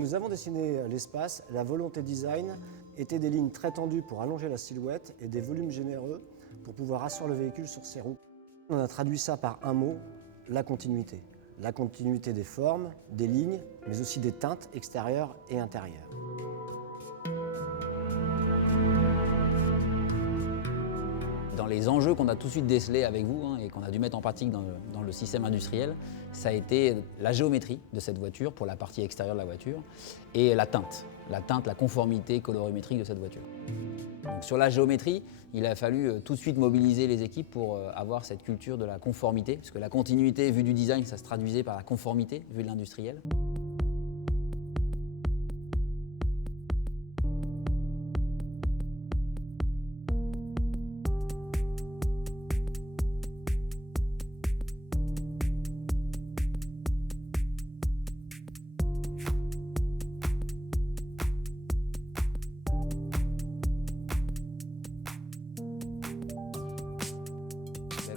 nous avons dessiné l'espace, la volonté design était des lignes très tendues pour allonger la silhouette et des volumes généreux pour pouvoir asseoir le véhicule sur ses roues. On a traduit ça par un mot, la continuité. La continuité des formes, des lignes, mais aussi des teintes extérieures et intérieures. Dans les enjeux qu'on a tout de suite décelés avec vous et qu'on a dû mettre en pratique dans le système industriel, ça a été la géométrie de cette voiture pour la partie extérieure de la voiture et la teinte, la conformité colorimétrique de cette voiture. Donc sur la géométrie, il a fallu tout de suite mobiliser les équipes pour avoir cette culture de la conformité, parce que la continuité vue du design, ça se traduisait par la conformité vue de l'industriel.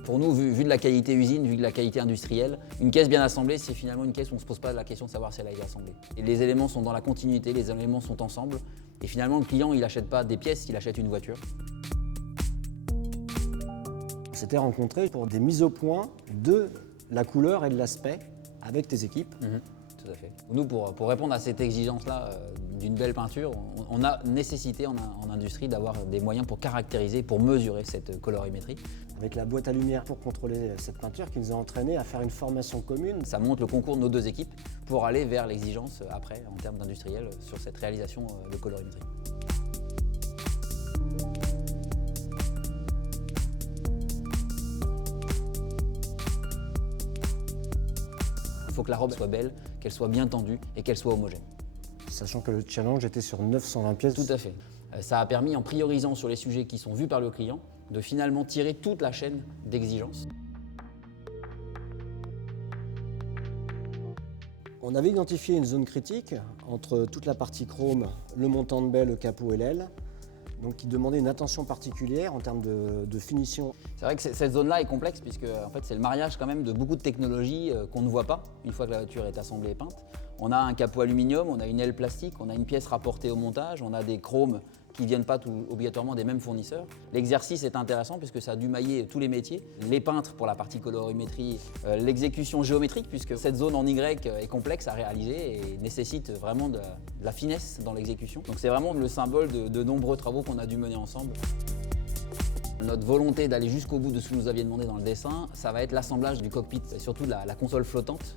Pour nous, vu de la qualité usine, vu de la qualité industrielle, une caisse bien assemblée, c'est finalement une caisse où on ne se pose pas la question de savoir si elle a été assemblée. Et les éléments sont dans la continuité, les éléments sont ensemble. Et finalement, le client, il n'achète pas des pièces, il achète une voiture. On s'était rencontrés pour des mises au point de la couleur et de l'aspect avec tes équipes. Tout à fait. Nous, pour répondre à cette exigence-là d'une belle peinture, on a nécessité en industrie d'avoir des moyens pour caractériser, pour mesurer cette colorimétrie. Avec la boîte à lumière pour contrôler cette peinture qui nous a entraînés à faire une formation commune. Ça montre le concours de nos deux équipes pour aller vers l'exigence après, en termes d'industriel, sur cette réalisation de colorimétrie. Il faut que la robe soit belle, qu'elle soit bien tendue et qu'elle soit homogène. Sachant que le challenge était sur 920 pièces. Tout à fait. Ça a permis, en priorisant sur les sujets qui sont vus par le client, de finalement tirer toute la chaîne d'exigence. On avait identifié une zone critique entre toute la partie chrome, le montant de baie, le capot et l'aile, donc qui demandait une attention particulière en termes de finition. C'est vrai que cette zone-là est complexe puisque en fait, c'est le mariage quand même de beaucoup de technologies qu'on ne voit pas une fois que la voiture est assemblée et peinte. On a un capot aluminium, on a une aile plastique, on a une pièce rapportée au montage, on a des chromes qui ne viennent pas obligatoirement des mêmes fournisseurs. L'exercice est intéressant puisque ça a dû mailler tous les métiers. Les peintres pour la partie colorimétrie, l'exécution géométrique puisque cette zone en Y est complexe à réaliser et nécessite vraiment de la finesse dans l'exécution. Donc c'est vraiment le symbole de nombreux travaux qu'on a dû mener ensemble. Notre volonté d'aller jusqu'au bout de ce que nous aviez demandé dans le dessin, ça va être l'assemblage du cockpit, et surtout de la console flottante.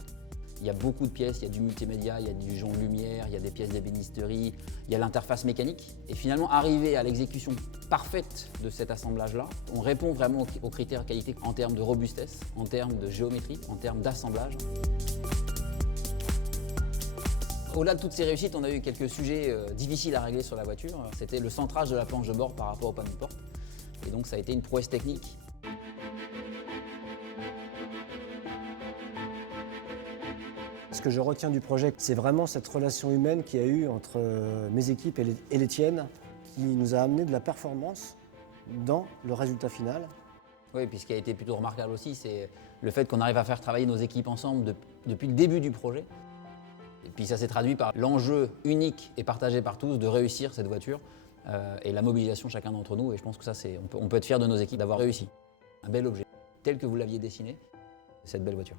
Il y a beaucoup de pièces, il y a du multimédia, il y a du jonc de lumière, il y a des pièces d'ébénisterie, il y a l'interface mécanique. Et finalement, arriver à l'exécution parfaite de cet assemblage-là, on répond vraiment aux critères qualité en termes de robustesse, en termes de géométrie, en termes d'assemblage. Au-delà de toutes ces réussites, on a eu quelques sujets difficiles à régler sur la voiture. C'était le centrage de la planche de bord par rapport au panneau de porte. Et donc ça a été une prouesse technique. Ce que je retiens du projet, c'est vraiment cette relation humaine qu'il y a eu entre mes équipes et les tiennes, qui nous a amené de la performance dans le résultat final. Oui, puis ce qui a été plutôt remarquable aussi, c'est le fait qu'on arrive à faire travailler nos équipes ensemble depuis le début du projet. Et puis ça s'est traduit par l'enjeu unique et partagé par tous de réussir cette voiture et la mobilisation de chacun d'entre nous. Et je pense que ça, on peut être fier de nos équipes d'avoir réussi. Un bel objet, tel que vous l'aviez dessiné, cette belle voiture.